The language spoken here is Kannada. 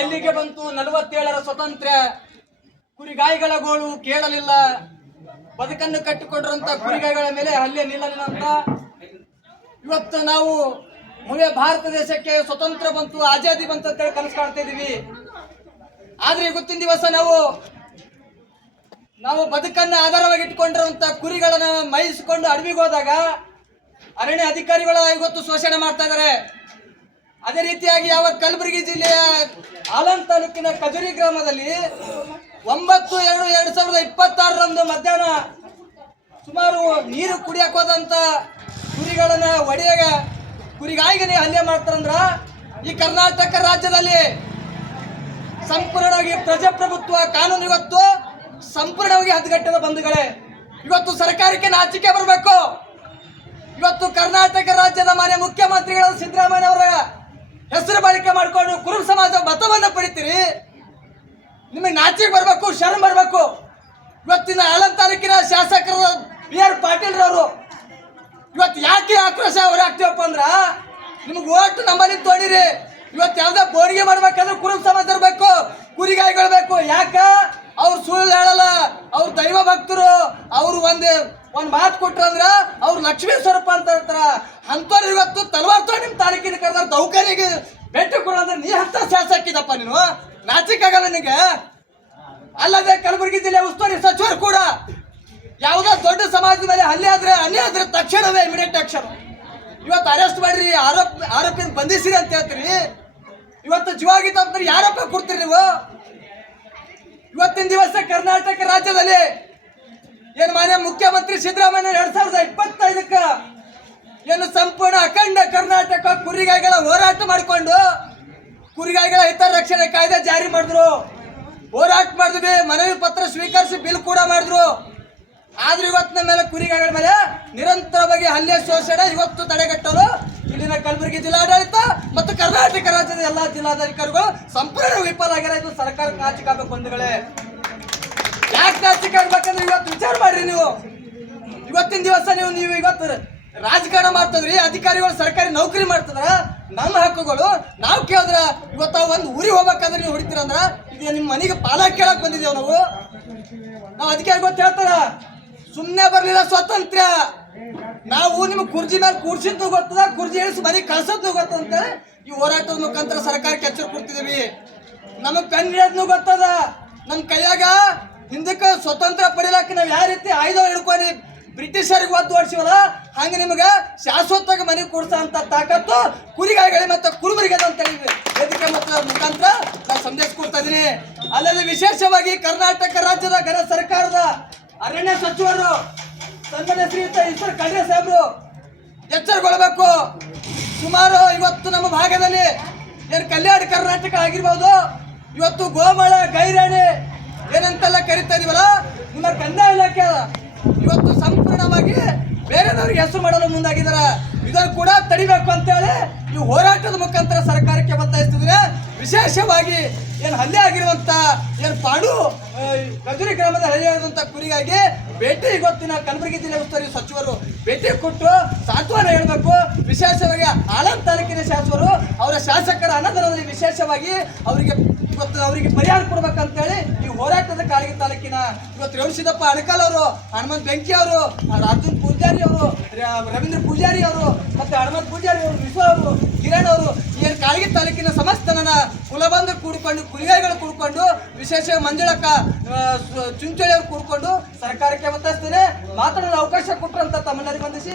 ಎಲ್ಲಿಗೆ ಬಂತು 47ರ ಸ್ವಾತಂತ್ರ್ಯ? ಕುರಿಗಾಯಿಗಳ ಗೋಳು ಕೇಳಲಿಲ್ಲ, ಬದುಕನ್ನು ಕಟ್ಟಿಕೊಂಡಿರುವಂತ ಕುರಿಗಾಯಿಗಳ ಮೇಲೆ ಹಲ್ಲೆ ನಿಲ್ಲಲಿಲ್ಲ ಅಂತ ಇವತ್ತು ನಾವು ಮುಂದೆ ಭಾರತ ದೇಶಕ್ಕೆ ಸ್ವತಂತ್ರ ಬಂತು, ಆಜಾದಿ ಬಂತು ಅಂತ ಹೇಳಿ ಕನಸು ಕಾಣ್ತಾ ಇದೀವಿ. ಆದ್ರೆ ಇವತ್ತಿನ ದಿವಸ ನಾವು ಬದುಕನ್ನ ಆಧಾರವಾಗಿ ಇಟ್ಕೊಂಡಿರುವಂತ ಕುರಿಗಳನ್ನ ಮೈಸಿಕೊಂಡು ಅಡವಿಗೆ ಹೋದಾಗ ಅರಣ್ಯ ಅಧಿಕಾರಿಗಳ ಇವತ್ತು ಶೋಷಣೆ ಮಾಡ್ತಾ ಇದ್ದಾರೆ. ಅದೇ ರೀತಿಯಾಗಿ ಯಾವ ಕಲಬುರಗಿ ಜಿಲ್ಲೆಯ ಆಲಂ ತಾಲೂಕಿನ ಕಜರಿ ಗ್ರಾಮದಲ್ಲಿ 9/2/2026 ಮಧ್ಯಾಹ್ನ ಸುಮಾರು ನೀರು ಕುಡಿಯಕ್ಕೆ ಹೋದಂತ ಕುರಿಗಳನ್ನ ಒಡೆಯಾಗ ಕುರಿಗಾಯಿಗೆ ಹಲ್ಲೆ ಮಾಡ್ತಾರಂದ್ರ ಈ ಕರ್ನಾಟಕ ರಾಜ್ಯದಲ್ಲಿ ಸಂಪೂರ್ಣವಾಗಿ ಪ್ರಜಾಪ್ರಭುತ್ವ ಕಾನೂನು ಇವತ್ತು ಸಂಪೂರ್ಣವಾಗಿ ಹದಗೆಟ್ಟದ ಬಂಧುಗಳೇ. ಇವತ್ತು ಸರ್ಕಾರಕ್ಕೆ ನಾಚಿಕೆ ಬರಬೇಕು. ಇವತ್ತು ಕರ್ನಾಟಕ ರಾಜ್ಯದ ಮಾನ್ಯ ಮುಖ್ಯಮಂತ್ರಿಗಳು ಸಿದ್ದರಾಮಯ್ಯ ಅವರ ಹೆಸರು ಬಳಕೆ ಮಾಡಿಕೊಂಡು ಕುರುಬ ಸಮಾಜ ಮತವನ್ನ ಪಡಿತೀರಿ. ನಿಮಗೆ ನಾಚಿಕೆ ಬರಬೇಕು, ಶರಂ ಬರಬೇಕು. ಇವತ್ತಿನ ಆಲಂ ತಾಲೂಕಿನ ಶಾಸಕರ BR ಪಾಟೀಲ್ ರವರು ಇವತ್ತು ಯಾಕೆ ಆಕ್ರೋಶ ಹೊರಾಗ್ತೀವಪ್ಪ ಅಂದ್ರ ನಿಮ್ಗೆ ಓಟ್ ನಮ್ಮಲ್ಲಿ ತೊಗೊಂಡಿರಿ. ಇವತ್ತು ಯಾವ್ದೋ ಬೋರಿಗೆ ಮಾಡ್ಬೇಕಾದ್ರೆ ಕುರುಬ ಸಮಾಜ ಇರಬೇಕು, ಕುರಿಗಾಯಿಗಳು ಬೇಕು. ಯಾಕ ಅವ್ರು ಸುಳ್ಳು ಹೇಳಲ್ಲ, ಅವ್ರು ದೈವ ಭಕ್ತರು. ಅವ್ರು ಒಂದ್ ಮಾತು ಕೊಟ್ರು ಅಂದ್ರ ಅವ್ರು ಲಕ್ಷ್ಮೀ ಸ್ವರೂಪ ಅಂತ ಹೇಳ್ತಾರ. ಅಂತವ್ರು ಇವತ್ತು ತಲವಾರ್ ತಗೊಂಡು ನಿಮ್ ತಾಲೂಕಿನ ಕರೆದ ದೌಖಾನಿಗೆ ಭೇಟಿ ಕೊಡಂದ್ರೆ ನೀ ಅಂತ ಶಾಸಕಿದಪ್ಪ, ನೀನು ನಾಚಿಕಾಗಲ್ಲ ನಿನಗೆ? ಅಲ್ಲದೆ ಕಲಬುರಗಿ ಜಿಲ್ಲೆ ಉಸ್ತುವಾರಿ ಸಚಿವರು ಕೂಡ ಯಾವುದೋ ದೊಡ್ಡ ಸಮಾಜದ ಮೇಲೆ ಹಲ್ಲೆ ಆದ್ರೆ ತಕ್ಷಣವೇ ಇಮಿಡಿಯೇಟ್ ಆಕ್ಷನ್. ಇವತ್ತು ಅರೆಸ್ಟ್ ಮಾಡ್ರಿ, ಆರೋಪಿನ ಬಂಧಿಸಿರಿ ಅಂತ ಹೇಳ್ತೀರಿ. ಇವತ್ತು ಜೀವಾಗಿ ತಪ್ಪಿದ್ರೆ ಯಾರಪ್ಪ ಕೊಡ್ತೀರಿ ನೀವು? ಇವತ್ತಿನ ದಿವಸ ಕರ್ನಾಟಕ ರಾಜ್ಯದಲ್ಲಿ ಏನು ಮಾನ್ಯ ಮುಖ್ಯಮಂತ್ರಿ ಸಿದ್ದರಾಮಯ್ಯ 2025ಕ್ಕ ಏನು ಸಂಪೂರ್ಣ ಅಖಂಡ ಕರ್ನಾಟಕ ಕುರಿಗಾಯಿಗಳ ಹೋರಾಟ ಮಾಡಿಕೊಂಡು ಕುರಿಗಾಯಿಗಳ ಹಿತರಕ್ಷಣೆ ಕಾಯ್ದೆ ಜಾರಿ ಮಾಡಿದ್ರು, ಹೋರಾಟ ಮಾಡಿದ್ವಿ, ಮನವಿ ಪತ್ರ ಸ್ವೀಕರಿಸಿ ಬಿಲ್ ಕೂಡ ಮಾಡಿದ್ರು. ಆದ್ರೆ ಇವತ್ತಿನ ಮೇಲೆ ಕುರಿಗಾಯಿಗಳ ಮೇಲೆ ನಿರಂತರವಾಗಿ ಹಲ್ಲೆ ಶೋಷಣೆ ಇವತ್ತು ತಡೆಗಟ್ಟಲು ಇಲ್ಲಿನ ಕಲಬುರಗಿ ಜಿಲ್ಲಾಡಳಿತ ಮತ್ತು ಕರ್ನಾಟಕ ರಾಜ್ಯದ ಎಲ್ಲಾ ಜಿಲ್ಲಾಧಿಕಾರಿಗಳು ಸಂಪೂರ್ಣ ವಿಫಲ ಆಗಿರೋ. ಇದು ಸರ್ಕಾರಕ್ಕೆ ನಾಚಿಕಾಗಬೇಕು ಬಂಧುಗಳೇ. ಯಾಕೆ ನಾಚಿಕಾಗ್ಬೇಕಂದ್ರೆ ಇವತ್ತು ವಿಚಾರ ಮಾಡ್ರಿ. ನೀವು ಇವತ್ತಿನ ದಿವಸ ನೀವು ಇವತ್ತು ರಾಜಕಾರಣ ಮಾಡ್ತದ್ರಿ, ಅಧಿಕಾರಿಗಳು ಸರ್ಕಾರಿ ನೌಕರಿ ಮಾಡ್ತದ್ರ. ನಮ್ಮ ಹಕ್ಕುಗಳು ನಾವು ಕೇಳಿದ್ರ ಇವತ್ತ ಒಂದು ಊರಿಗೆ ಹೋಗ್ಬೇಕಾದ್ರೆ ನೀವು ಹೊಡಿತೀರಂದ್ರ ಇದು ನಿಮ್ಮ ಮನೆಗೆ ಪಾಲ ಕೇಳಕ್ ಬಂದಿದ್ದೇವೆ ನಾವು ಅಧಿಕಾರಿ ಗೊತ್ತ ಹೇಳ್ತಾರ. ಸುಮ್ಮನೆ ಬರ್ಲಿಲ್ಲ ಸ್ವಾತಂತ್ರ್ಯ, ನಾವು ನಿಮ್ಗೆ ಕುರ್ಜಿ ಮೇಲೆ ಕೂರ್ಸಿದ್ದು ಗೊತ್ತದ, ಕುರ್ಜಿ ಇಳಿಸಿ ಮನೆಗೆ ಕಳ್ಸೋದ್ನು ಗೊತ್ತಂತ ಈ ಹೋರಾಟದ ಮುಖಾಂತರ ಸರ್ಕಾರಕ್ಕೆ ಎಚ್ಚರ ಕೊಡ್ತಿದೀವಿ. ನಮಗ್ ಪೆನ್ ಹಿಡಿಯೋದ್ನು ಗೊತ್ತದ. ನಮ್ಮ ಕೈಯಾಗ ಹಿಂದಕ್ಕೆ ಸ್ವತಂತ್ರ ಪಡಿಲಾಕ ನಾವು ಯಾವ ರೀತಿ ಆಯುಧ ಹಿಡ್ಕೊಂಡು ಬ್ರಿಟಿಷರಿಗೆ ಒದ್ದು ಓಡಿಸಿವಲ್ಲ ಹಂಗೆ ನಿಮ್ಗೆ ಶಾಶ್ವತವಾಗಿ ಮನೆಗೆ ಕೂಡ್ಸ ಅಂತ ತಾಕತ್ತು ಕುರಿಗಾಯಿಗಳಿಗೆ ಮತ್ತು ಕುರುಬರಿಗೆ ಅಂತ ಹೇಳಿ ವೇದಿಕೆ ಮತ್ತು ಮುಖಾಂತರ ನಾನು ಸಂದೇಶ ಕೊಡ್ತಾ ಇದೀನಿ. ಅಲ್ಲದೆ ವಿಶೇಷವಾಗಿ ಕರ್ನಾಟಕ ರಾಜ್ಯದ ಘನ ಸರ್ಕಾರದ ಅರಣ್ಯ ಸಚಿವರು ಸನ್ಮಾನ್ಯ ಶ್ರೀಯುತ ಈಶ್ವರ್ ಖಂಡ್ರೆ ಸಾಹೇಬರು ಎಚ್ಚರಗೊಳ್ಳಬೇಕು. ಸುಮಾರು ಇವತ್ತು ನಮ್ಮ ಭಾಗದಲ್ಲಿ ಏನು ಕಲ್ಯಾಣ ಕರ್ನಾಟಕ ಆಗಿರ್ಬೋದು, ಇವತ್ತು ಗೋಮಾಳ ಗೈರಾಣಿ ಏನಂತೆಲ್ಲ ಕರಿತಾ ಇದೀವಲ್ಲ, ನಿಮ್ಮ ಕಂದಾಯ ಇಲಾಖೆ ಇವತ್ತು ಸಂಪೂರ್ಣವಾಗಿ ಬೇರೆದವ್ರಿಗೆ ಹೆಸರು ಮಾಡಲು ಮುಂದಾಗಿದಾರ. ಇದನ್ನು ಕೂಡ ತಡಿಬೇಕು ಅಂತೇಳಿ ಈ ಹೋರಾಟದ ಮುಖಾಂತರ ಸರ್ಕಾರಕ್ಕೆ ಒತ್ತಾಯಿಸ್ತಿದ್ರೆ. ವಿಶೇಷವಾಗಿ ಏನು ಹಲ್ಲೆ ಆಗಿರುವಂತ ಏನು ಪಾಡು ಕಜರಿ ಗ್ರಾಮದ ಹಲ್ಲೆ ಆಗಿರುವಂತ ಕುರಿಗಾಗಿ ಭೇಟಿ ಇವತ್ತಿನ ಕಲಬುರಗಿ ಜಿಲ್ಲೆ ಉಸ್ತುವಾರಿ ಸಚಿವರು ಭೇಟಿ ಕೊಟ್ಟು ಸಾಂತ್ವನ ಹೇಳಬೇಕು. ವಿಶೇಷವಾಗಿ ಆಲಂ ತಾಲೂಕಿನ ಶಾಸಕರು ಅವರ ಶಾಸಕರ ಅನುದಾನದಲ್ಲಿ ವಿಶೇಷವಾಗಿ ಅವರಿಗೆ ಪರಿಹಾರ ಕೊಡ್ಬೇಕಂತೇಳಿ ಈ ಹೋರಾಟದ ಕಾಳಗಿ ತಾಲೂಕಿನ ಇವತ್ತು ರೇವಣಸಿದ್ದಪ್ಪ ಅಣಕಾಲ್ ಅವರು, ಹನುಮಂತ್ ಬೆಂಕಿ ಅವರು, ಅರ್ಜುನ್ ಪೂಜಾರಿ ಅವರು, ರವೀಂದ್ರ ಪೂಜಾರಿ ಅವರು, ಮತ್ತೆ ಹನುಮಂತ್ ಪೂಜಾರಿ ಅವರು, ವಿಶ್ವ ಅವರು, ಕಿರಣ್ ಅವರು ಏನು ಕಾಳಗಿ ತಾಲೂಕಿನ ಸಮಸ್ತ ನನ್ನ ಕುಲಬಂಧು ಕೂಡಿಕೊಂಡು ಕುರಿಗಾಯಿಗಳು ಕೂಡ್ಕೊಂಡು ವಿಶೇಷ ಮಂಜುಳಕ್ಕ ಚುಂಚೋಳಿ ಅವರು ಕೂಡ್ಕೊಂಡು ಸರ್ಕಾರಕ್ಕೆ ಒತ್ತಾಯಿಸ್ತೇನೆ. ಮಾತನಾಡಲು ಅವಕಾಶ ಕೊಟ್ಟರಂತ ತಮ್ಮನ್ನರಿಗೆ ವಂದಿಸಿ